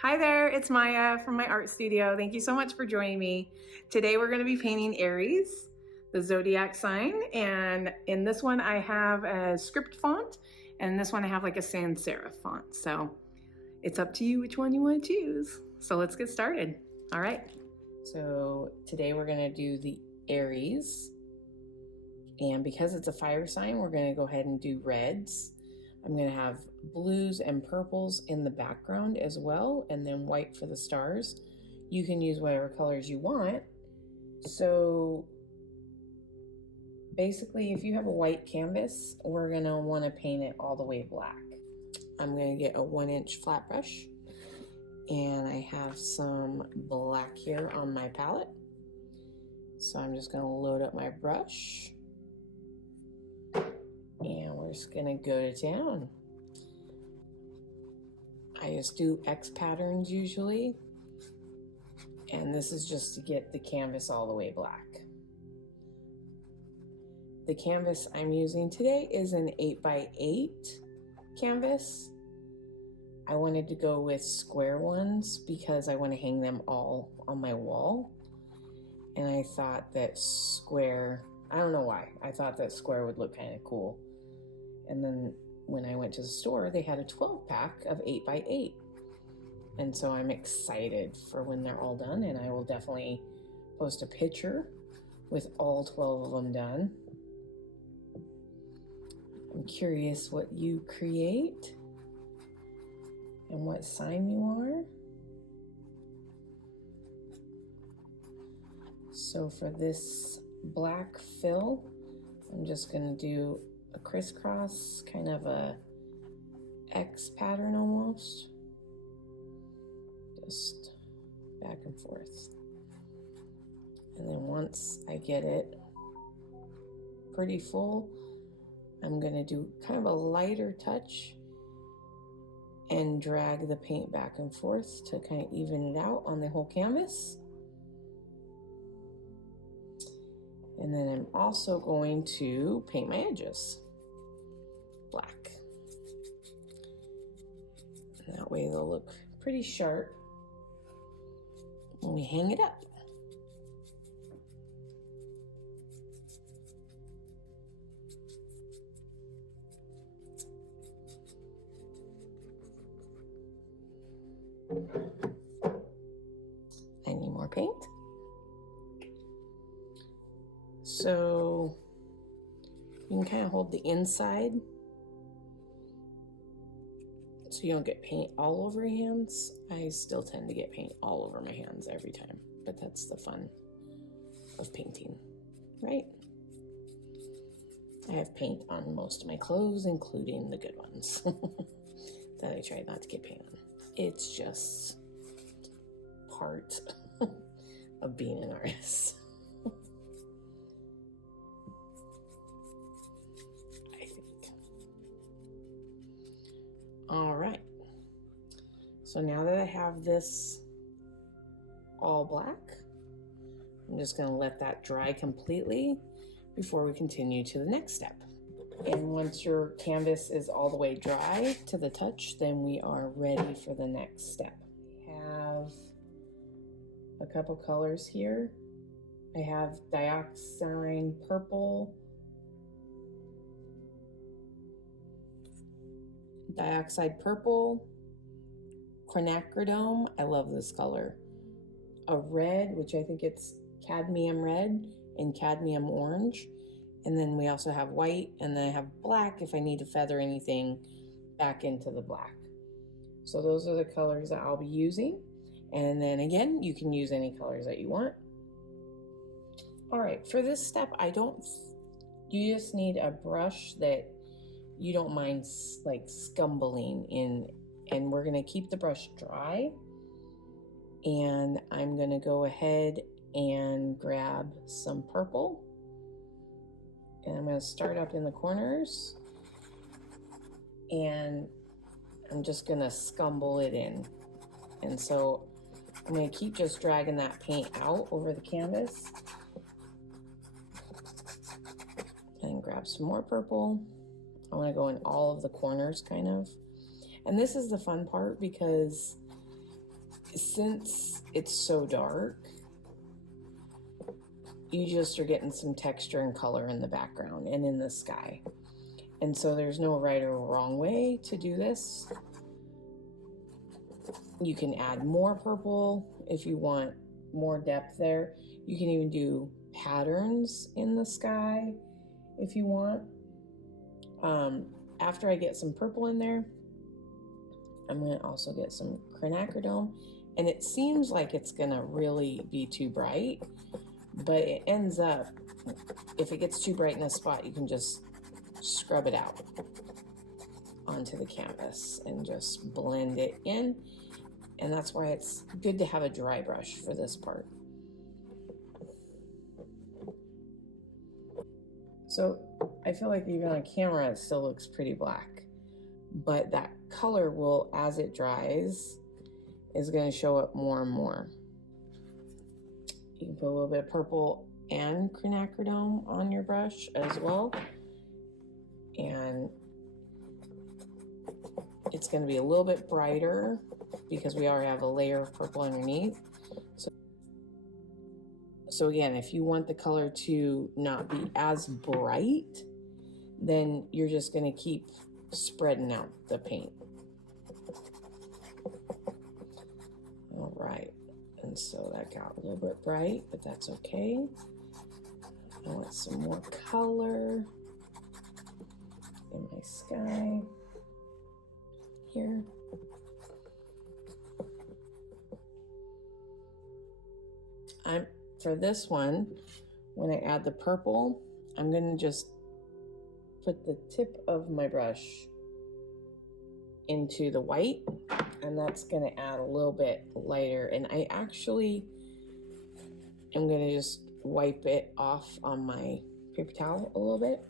Hi there, it's Maya from my art studio. Thank you so much for joining me. Today we're going to be painting Aries, the zodiac sign, and in this one I have a script font, and this one I have like a sans serif font. So it's up to you which one you want to choose. So let's get started. All right. So today we're going to do the Aries, and because it's a fire sign, we're going to go ahead and do reds. I'm going to have blues and purples in the background as well, and then white for the stars. You can use whatever colors you want. So basically, if you have a white canvas, we're going to want to paint it all the way black. I'm going to get a 1-inch flat brush, and I have some black here on my palette. So I'm just going to load up my brush. And we're just gonna go to town. I just do X patterns usually, and this is just to get the canvas all the way black. The canvas I'm using today is an 8x8 canvas. I wanted to go with square ones because I want to hang them all on my wall, and I thought that square, I don't know why, I thought that square would look kind of cool. And then when I went to the store, they had a 12-pack of 8x8. And so I'm excited for when they're all done, and I will definitely post a picture with all 12 of them done. I'm curious what you create and what sign you are. So for this black fill, I'm just going to do a crisscross, kind of a X pattern almost, just back and forth. And then once I get it pretty full, I'm going to do kind of a lighter touch and drag the paint back and forth to kind of even it out on the whole canvas. And then I'm also going to paint my edges black. And that way they'll look pretty sharp when we hang it up. I need more paint. So you can kind of hold the inside so you don't get paint all over your hands. I still tend to get paint all over my hands every time, but that's the fun of painting, right? I have paint on most of my clothes, including the good ones that I try not to get paint on. It's just part of being an artist. All right, so now that I have this all black, I'm just going to let that dry completely before we continue to the next step. And once your canvas is all the way dry to the touch, then we are ready for the next step. I have a couple colors here. I have dioxide purple, quinacridone, I love this color, a red, which I think it's cadmium red, and cadmium orange, and then we also have white, and then I have black if I need to feather anything back into the black. So those are the colors that I'll be using, and then again, you can use any colors that you want. All right, for this step, you just need a brush that you don't mind like scumbling in, and we're going to keep the brush dry. And I'm going to go ahead and grab some purple, and I'm going to start up in the corners, and I'm just going to scumble it in. And so I'm going to keep just dragging that paint out over the canvas, and grab some more purple. I want to go in all of the corners kind of. And this is the fun part because since it's so dark, you just are getting some texture and color in the background and in the sky. And so there's no right or wrong way to do this. You can add more purple if you want more depth there. You can even do patterns in the sky if you want. After I get some purple in there, I'm going to also get some quinacridone. And it seems like it's going to really be too bright, but it ends up, if it gets too bright in a spot, you can just scrub it out onto the canvas and just blend it in. And that's why it's good to have a dry brush for this part. So I feel like even on camera, it still looks pretty black, but that color will, as it dries, is going to show up more and more. You can put a little bit of purple and quinacridone on your brush as well. And it's going to be a little bit brighter because we already have a layer of purple underneath. So again, if you want the color to not be as bright, then you're just going to keep spreading out the paint. All right, and so that got a little bit bright, but that's okay. I want some more color in my sky here. For this one, when I add the purple, I'm going to just put the tip of my brush into the white, and that's going to add a little bit lighter. And I actually am going to just wipe it off on my paper towel a little bit,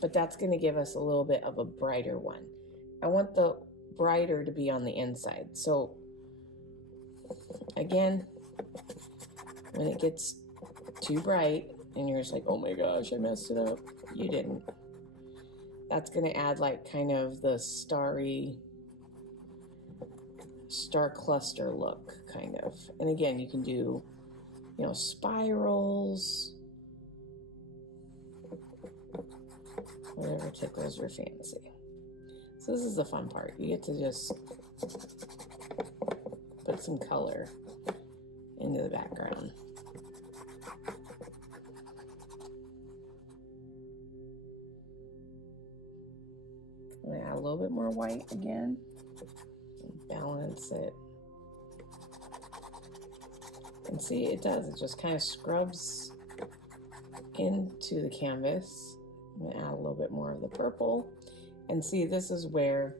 but that's going to give us a little bit of a brighter one. I want the brighter to be on the inside. So again, when it gets too bright and you're just like, oh my gosh, I messed it up, you didn't. That's going to add like kind of the star cluster look, kind of. And again, you can do, you know, spirals, whatever tickles your fancy. So this is the fun part. You get to just put some color into the background. I'm gonna add a little bit more white again and balance it. And see, it does. It just kind of scrubs into the canvas. I'm gonna add a little bit more of the purple. And see, this is where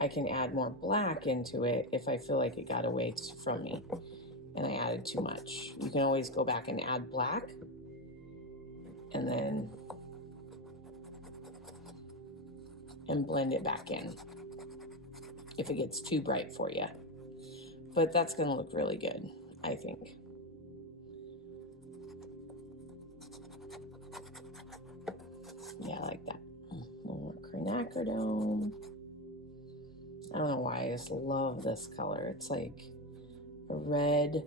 I can add more black into it if I feel like it got away from me and I added too much. You can always go back and add black and then blend it back in if it gets too bright for you. But that's going to look really good, I think. Yeah, I like that. More quinacridone. I don't know why, I just love this color. It's like a red.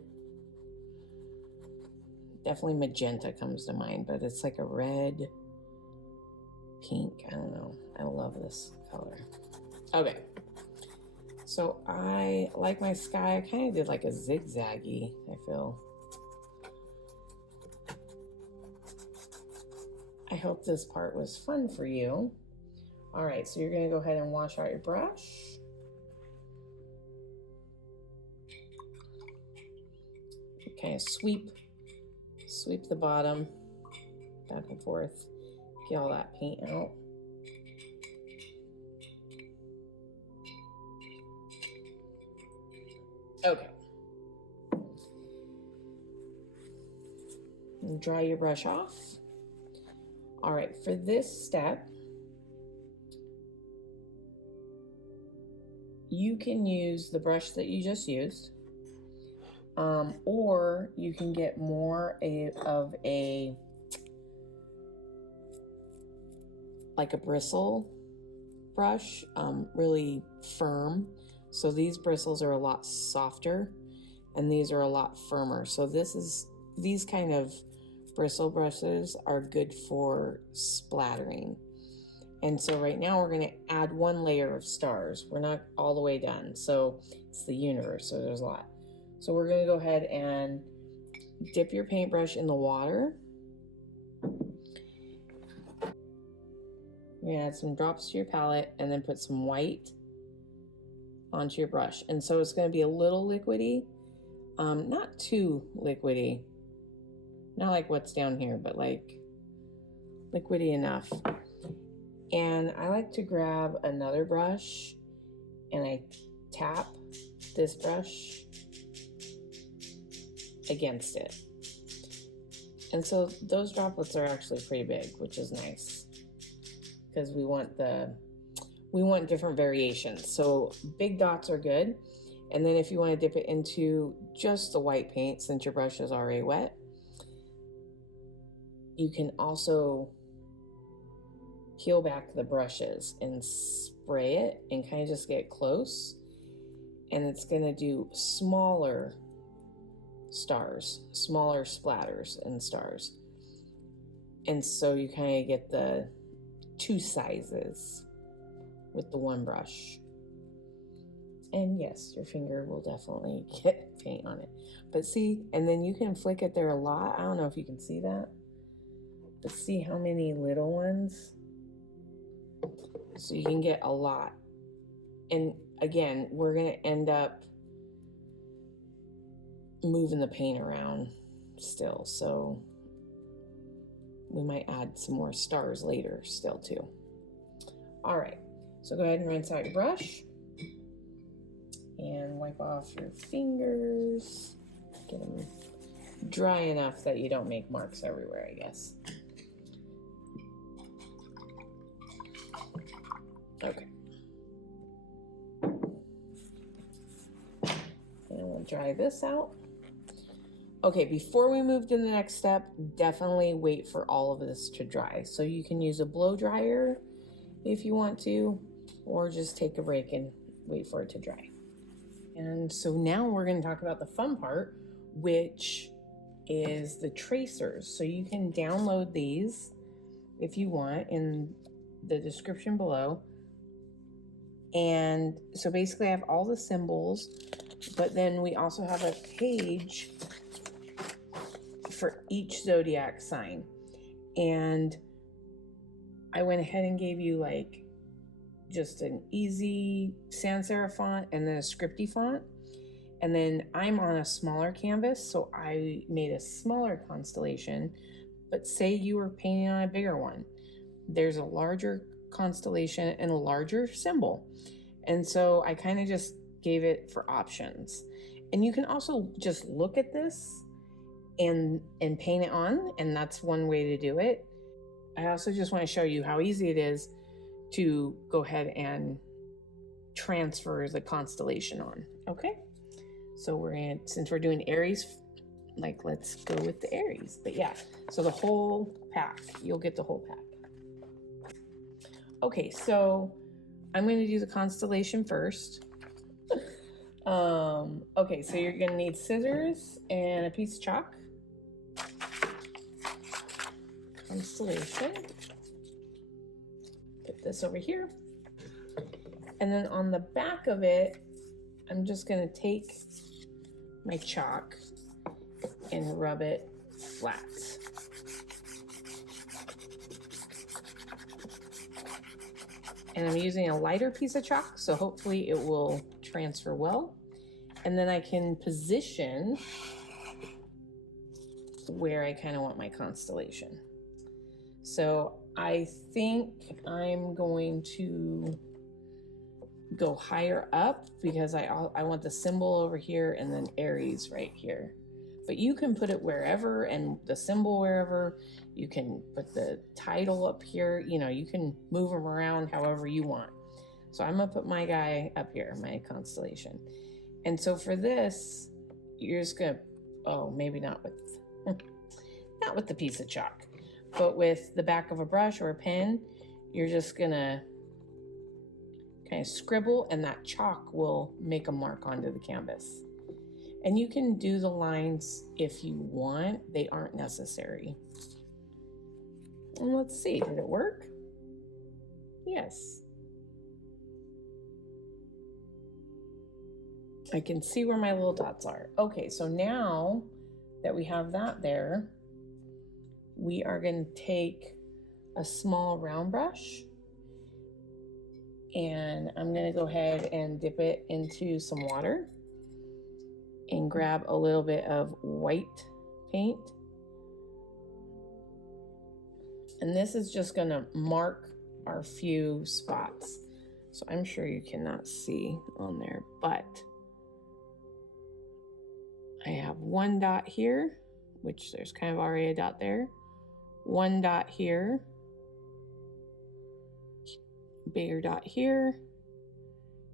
Definitely magenta comes to mind, but it's like a red, pink. I don't know. I love this color. Okay. So I like my sky. I kind of did like a zigzaggy, I feel. I hope this part was fun for you. All right, so you're going to go ahead and wash out your brush. Kind of sweep the bottom back and forth, get all that paint out. Okay. And dry your brush off. All right, for this step, you can use the brush that you just used, or you can get more of a, like a bristle brush, really firm, So these bristles are a lot softer and these are a lot firmer. So these kind of bristle brushes are good for splattering. And so right now we're going to add one layer of stars. We're not all the way done. So it's the universe, so there's a lot. So we're going to go ahead and dip your paintbrush in the water. You're going to add some drops to your palette and then put some white onto your brush. And so it's going to be a little liquidy, not too liquidy, not like what's down here, but like liquidy enough. And I like to grab another brush and I tap this brush against it. And so those droplets are actually pretty big, which is nice because we want different variations. So big dots are good. And then if you want to dip it into just the white paint, since your brush is already wet, you can also peel back the brushes and spray it and kind of just get close. And it's going to do smaller stars, smaller splatters and stars. And so you kind of get the two sizes with the one brush. And yes, your finger will definitely get paint on it. But see, and then you can flick it there a lot. I don't know if you can see that, but see how many little ones? So you can get a lot. And again, we're going to end up moving the paint around still. So we might add some more stars later still too. All right, so go ahead and rinse out your brush and wipe off your fingers. Get them dry enough that you don't make marks everywhere, I guess. Okay. And we'll dry this out. Okay, before we move to the next step, definitely wait for all of this to dry. So you can use a blow dryer if you want to, or just take a break and wait for it to dry. And so now we're going to talk about the fun part, which is the tracers. So you can download these if you want in the description below. And so basically I have all the symbols, but then we also have a page for each zodiac sign. And I went ahead and gave you like just an easy sans serif font and then a scripty font. And then I'm on a smaller canvas, so I made a smaller constellation, but say you were painting on a bigger one. There's a larger constellation and a larger symbol. And so I kind of just gave it for options. And you can also just look at this and paint it on, and that's one way to do it. I also just want to show you how easy it is to go ahead and transfer the constellation on. Okay, so since we're doing Aries, like let's go with the Aries. But yeah, so the whole pack, you'll get the whole pack. Okay, so I'm going to do the constellation first. Okay, so you're going to need scissors and a piece of chalk. Constellation. Put this over here. And then on the back of it, I'm just going to take my chalk and rub it flat. And I'm using a lighter piece of chalk, so hopefully it will transfer well. And then I can position where I kind of want my constellation. So I think I'm going to go higher up because I want the symbol over here and then Aries right here. But you can put it wherever and the symbol wherever. You can put the title up here. You know, you can move them around however you want. So I'm gonna put my guy up here, my constellation. And so for this, you're just gonna, oh, maybe not with, not with the piece of chalk, but with the back of a brush or a pen, you're just gonna kind of scribble, and that chalk will make a mark onto the canvas. And you can do the lines if you want, they aren't necessary. And let's see, did it work? Yes. I can see where my little dots are. Okay, so now that we have that there, we are going to take a small round brush, and I'm going to go ahead and dip it into some water and grab a little bit of white paint. And this is just going to mark our few spots. So I'm sure you cannot see on there, but I have one dot here, which there's kind of already a dot there. One dot here, bigger dot here,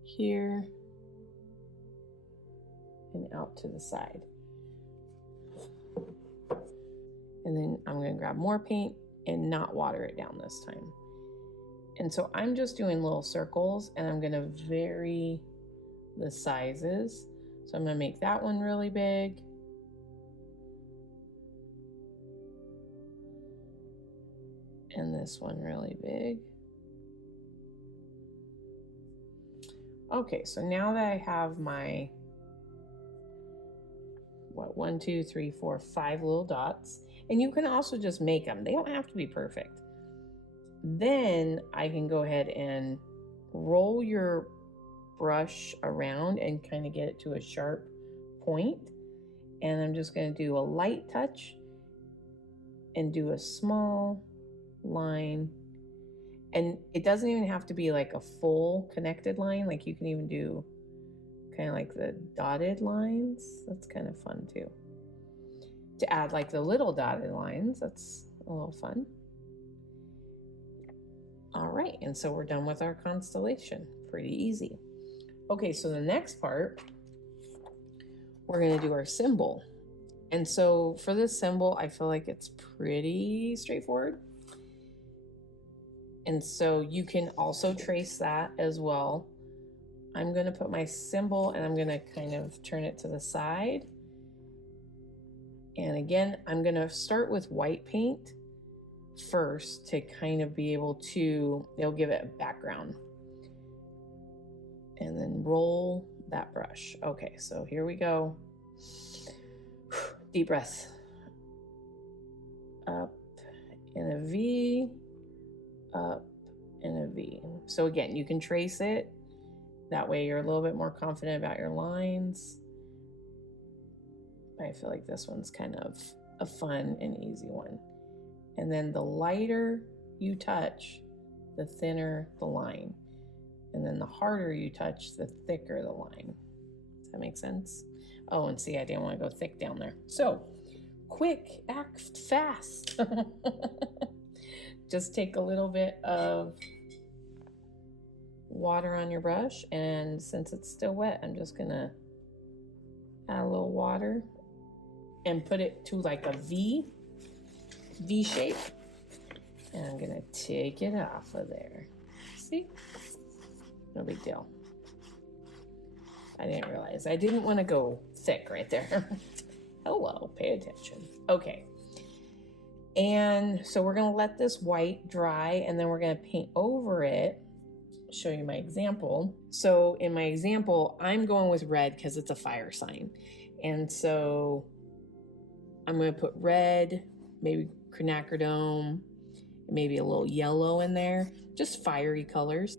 here, and out to the side. And then I'm going to grab more paint and not water it down this time. And so I'm just doing little circles, and I'm going to vary the sizes. So I'm going to make that one really big. And this one really big. Okay, so now that I have my, 1, 2, 3, 4, 5 little dots, and you can also just make them. They don't have to be perfect. Then I can go ahead and roll your brush around and kind of get it to a sharp point. And I'm just going to do a light touch and do a small line. And it doesn't even have to be like a full connected line. Like you can even do kind of like the dotted lines. That's kind of fun too. To add like the little dotted lines, that's a little fun. All right, and so we're done with our constellation. Pretty easy. Okay, so the next part, we're gonna do our symbol. And so for this symbol, I feel like it's pretty straightforward. And so you can also trace that as well. I'm gonna put my symbol and I'm gonna kind of turn it to the side. And again, I'm gonna start with white paint first to kind of be able to, it'll give it a background. And then roll that brush. Okay, so here we go. Deep breath. Up in a V, up in a V. So again, you can trace it. That way you're a little bit more confident about your lines. I feel like this one's kind of a fun and easy one. And then the lighter you touch, the thinner the line. And then the harder you touch, the thicker the line. Does that make sense? Oh, and see, I didn't want to go thick down there. So, quick, act fast. Just take a little bit of water on your brush, and since it's still wet, I'm just gonna add a little water and put it to like a V shape, and I'm gonna take it off of there. See? No big deal. I didn't realize. I didn't want to go thick right there. Hello, pay attention. Okay. And so we're going to let this white dry, and then we're going to paint over it. Show you my example. So in my example, I'm going with red because it's a fire sign. And so I'm going to put red, maybe quinacridone, maybe a little yellow in there, just fiery colors.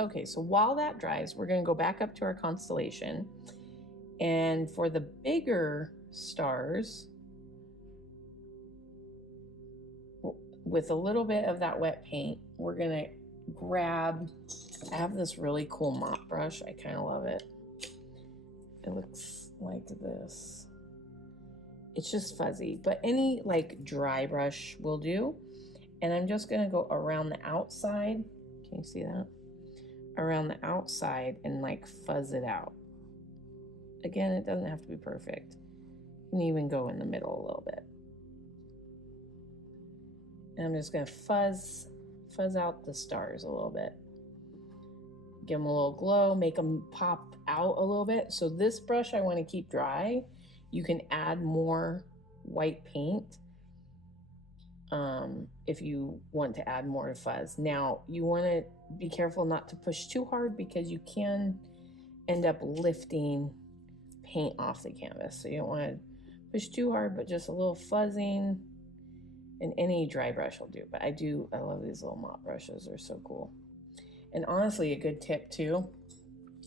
Okay, so while that dries, we're going to go back up to our constellation. And for the bigger stars, with a little bit of that wet paint, we're going to grab, I have this really cool mop brush. I kind of love it. It looks like this. It's just fuzzy, but any like dry brush will do. And I'm just going to go around the outside. Can you see that? Around the outside and like fuzz it out. Again, it doesn't have to be perfect. You can even go in the middle a little bit. And I'm just going to fuzz out the stars a little bit. give them a little glow, make them pop out a little bit. So this brush I want to keep dry. You can add more white paint if you want to add more fuzz. Now, you want to be careful not to push too hard because you can end up lifting paint off the canvas. So you don't want to push too hard, but just a little fuzzing, and any dry brush will do. But I love these little mop brushes. They're so cool. And honestly, a good tip too,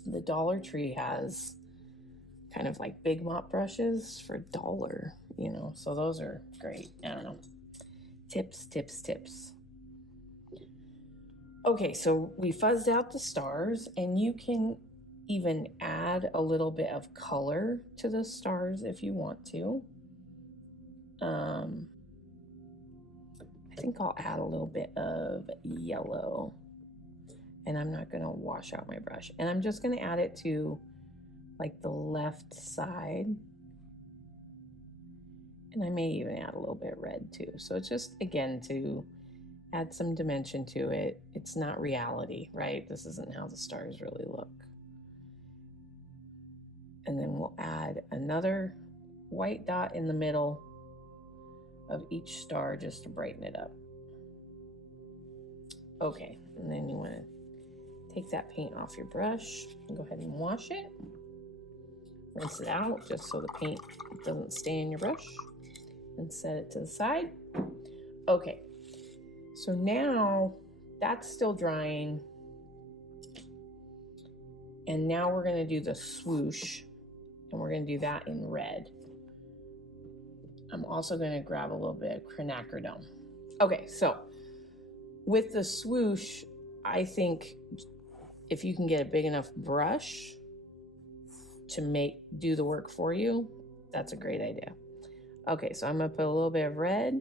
the Dollar Tree has kind of like big mop brushes for $1, you know, so those are great. I don't know. Tips. Okay, so we fuzzed out the stars, and you can even add a little bit of color to the stars if you want to. I think I'll add a little bit of yellow, and I'm not going to wash out my brush, and I'm just going to add it to like the left side. And I may even add a little bit of red too. So it's just, again, to add some dimension to it. It's not reality, right? This isn't how the stars really look. And then we'll add another white dot in the middle of each star just to brighten it up. Okay, and then you want to take that paint off your brush and go ahead and wash it. Rinse it out just so the paint doesn't stay in your brush, and set it to the side. Okay, so now that's still drying, and now we're going to do the swoosh, and we're going to do that in red. I'm also going to grab a little bit of quinacridone. Okay, so with the swoosh, I think if you can get a big enough brush to do the work for you, that's a great idea. Okay, so I'm going to put a little bit of red.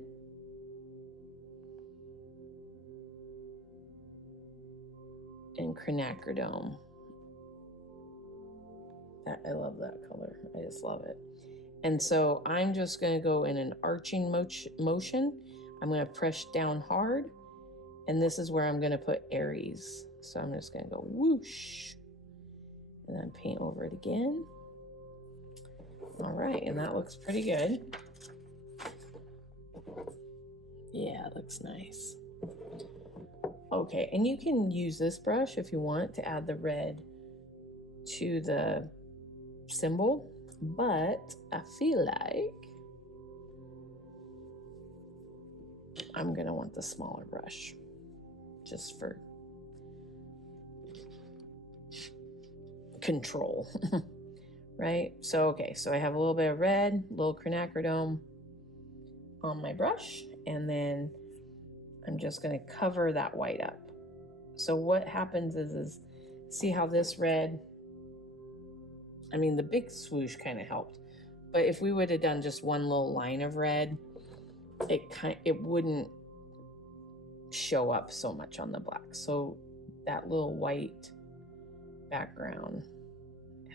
And quinacridone. I love that color. I just love it. And so I'm just going to go in an arching motion. I'm going to press down hard. And this is where I'm going to put Aries. So I'm just going to go whoosh. And then paint over it again. All right, and that looks pretty good. Yeah, it looks nice. Okay, and you can use this brush if you want to add the red to the symbol, but I feel like I'm gonna want the smaller brush just for control. Right? So, okay, so I have a little bit of red, a little quinacridone on my brush, and then I'm just going to cover that white up. So what happens is see how this red, I mean, the big swoosh kind of helped, but if we would have done just one little line of red, it wouldn't show up so much on the black. So that little white background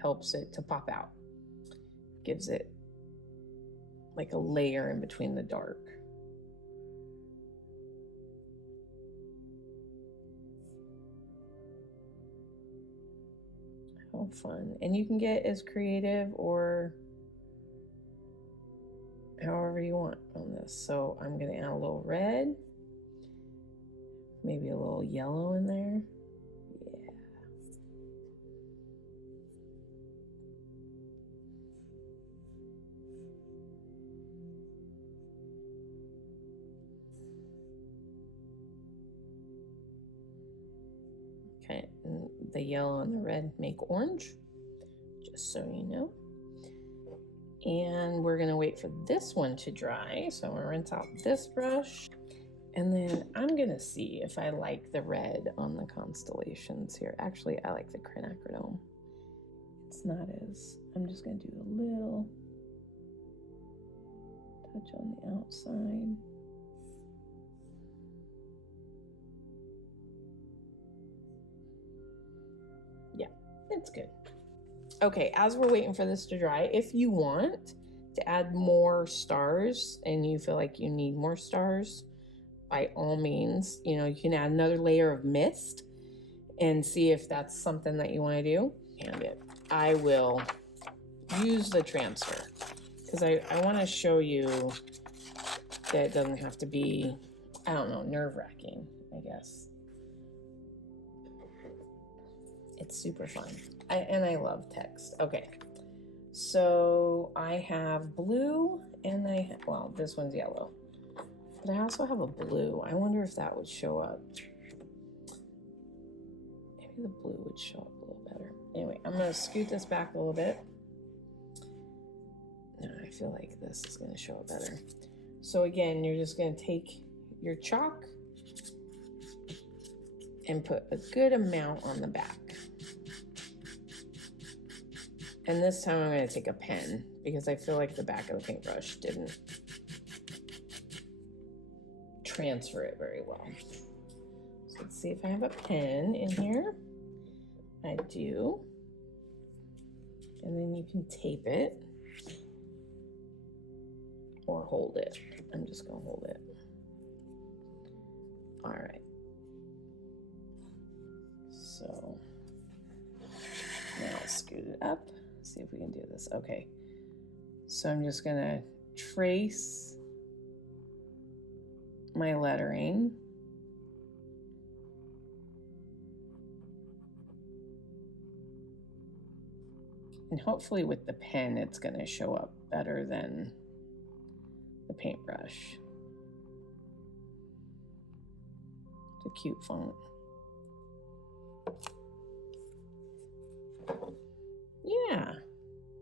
helps it to pop out, gives it like a layer in between the dark. How fun. And you can get as creative or however you want on this. So I'm going to add a little red, maybe a little yellow in there. Yeah. Okay, and the yellow and the red make orange, just so you know. And we're gonna wait for this one to dry. So I'm gonna rinse out this brush, and then I'm gonna see if I like the red on the constellations here. Actually, I like the quinacridone. It's not as, I'm just gonna do a little touch on the outside. It's good. Okay, as we're waiting for this to dry, if you want to add more stars and you feel like you need more stars, by all means, you know, you can add another layer of mist and see if that's something that you want to do. And I will use the transfer because I want to show you that it doesn't have to be, I don't know, nerve-wracking, I guess. It's super fun. And I love text. Okay. So I have blue and well, this one's yellow. But I also have a blue. I wonder if that would show up. Maybe the blue would show up a little better. Anyway, I'm going to scoot this back a little bit. No, I feel like this is going to show up better. So again, you're just going to take your chalk and put a good amount on the back. And this time I'm going to take a pen because I feel like the back of the paintbrush didn't transfer it very well. So let's see if I have a pen in here. I do. And then you can tape it or hold it. I'm just going to hold it. All right. So now I'll scoot it up. See if we can do this. Okay. So I'm just going to trace my lettering. And hopefully with the pen, it's going to show up better than the paintbrush. It's a cute font. Yeah,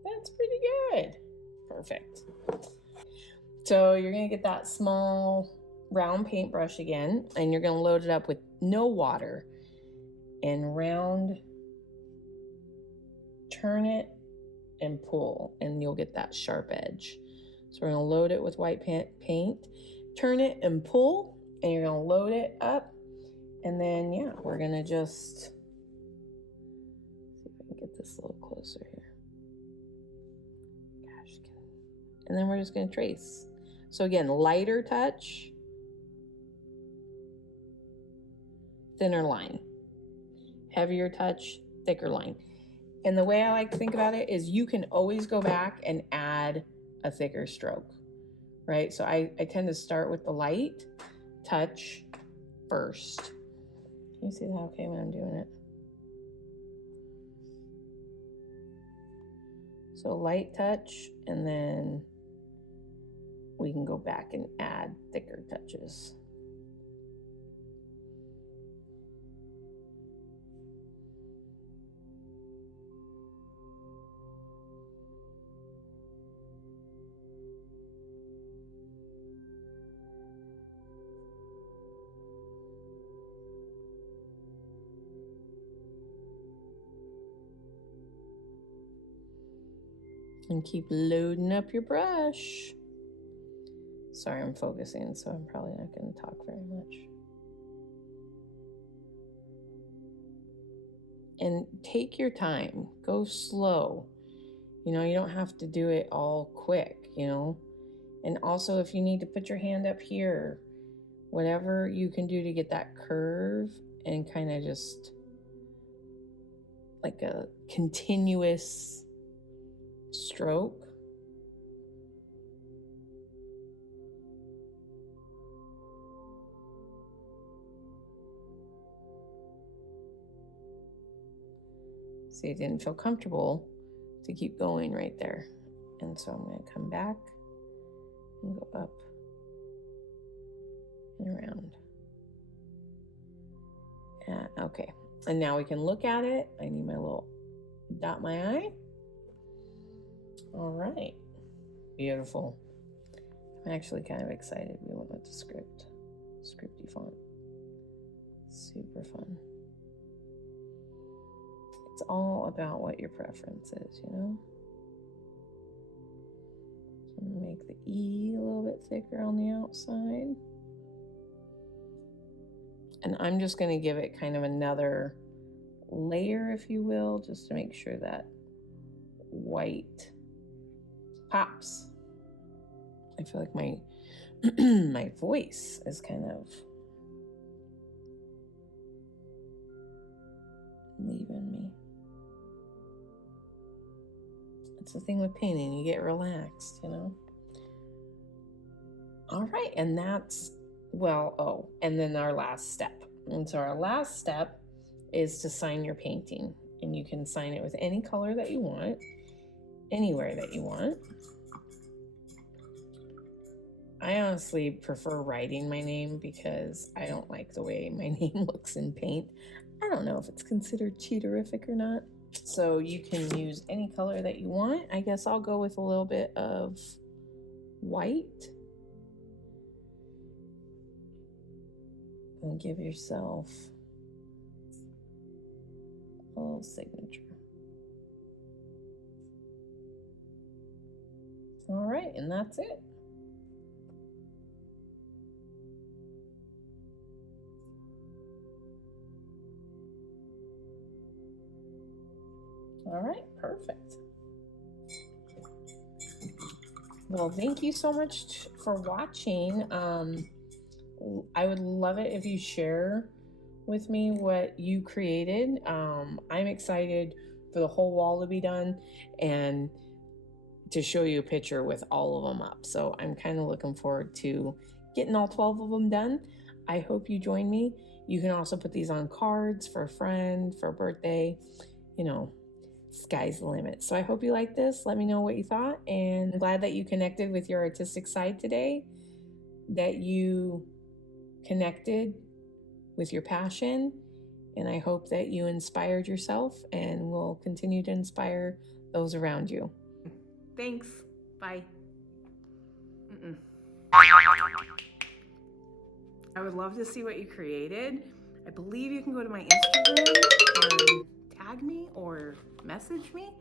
that's pretty good. Perfect. So you're going to get that small round paintbrush again, and you're going to load it up with no water and round, turn it and pull, and you'll get that sharp edge. So we're going to load it with white paint, turn it and pull, and you're going to load it up. And then, yeah, we're going to just see if I can get this a little closer here. Gosh, and then we're just going to trace. So again, lighter touch, thinner line, heavier touch, thicker line. And the way I like to think about it is you can always go back and add a thicker stroke, right? So I tend to start with the light touch first. Can you see that okay when I'm doing it? So light touch, and then we can go back and add thicker touches. And keep loading up your brush. Sorry, I'm focusing, so I'm probably not going to talk very much. And take your time. Go slow. You know, you don't have to do it all quick, you know. And also, if you need to put your hand up here, whatever you can do to get that curve and kind of just like a continuous stroke. See, it didn't feel comfortable to keep going right there. And so I'm going to come back and go up and around. Okay, and now we can look at it. I need my little dot my I. All right, beautiful. I'm actually kind of excited we went with the scripty font. Super fun. It's all about what your preference is, you know? So I'm gonna make the E a little bit thicker on the outside. And I'm just gonna give it kind of another layer, if you will, just to make sure that white pops. I feel like my my voice is kind of That's the thing with painting, you get relaxed, you know? All right, and that's, well, oh, and then our last step. And so our last step is to sign your painting. And you can sign it with any color that you want, anywhere that you want. I honestly prefer writing my name because I don't like the way my name looks in paint. I don't know if it's considered cheaterific or not. So you can use any color that you want. I guess I'll go with a little bit of white. And give yourself a little signature. All right, and that's it. All right, perfect. Well, thank you so much for watching. I would love it if you share with me what you created. I'm excited for the whole wall to be done and to show you a picture with all of them up. So I'm kind of looking forward to getting all 12 of them done. I hope you join me. You can also put these on cards for a friend, for a birthday, you know, sky's the limit. So I hope you like this. Let me know what you thought, and I'm glad that you connected with your artistic side today, that you connected with your passion, and I hope that you inspired yourself and will continue to inspire those around you. Thanks. Bye. I would love to see what you created. I believe you can go to my Instagram and tag me or message me.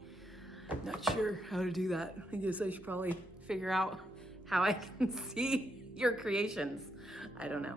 Not sure how to do that. I guess I should probably figure out how I can see your creations. I don't know.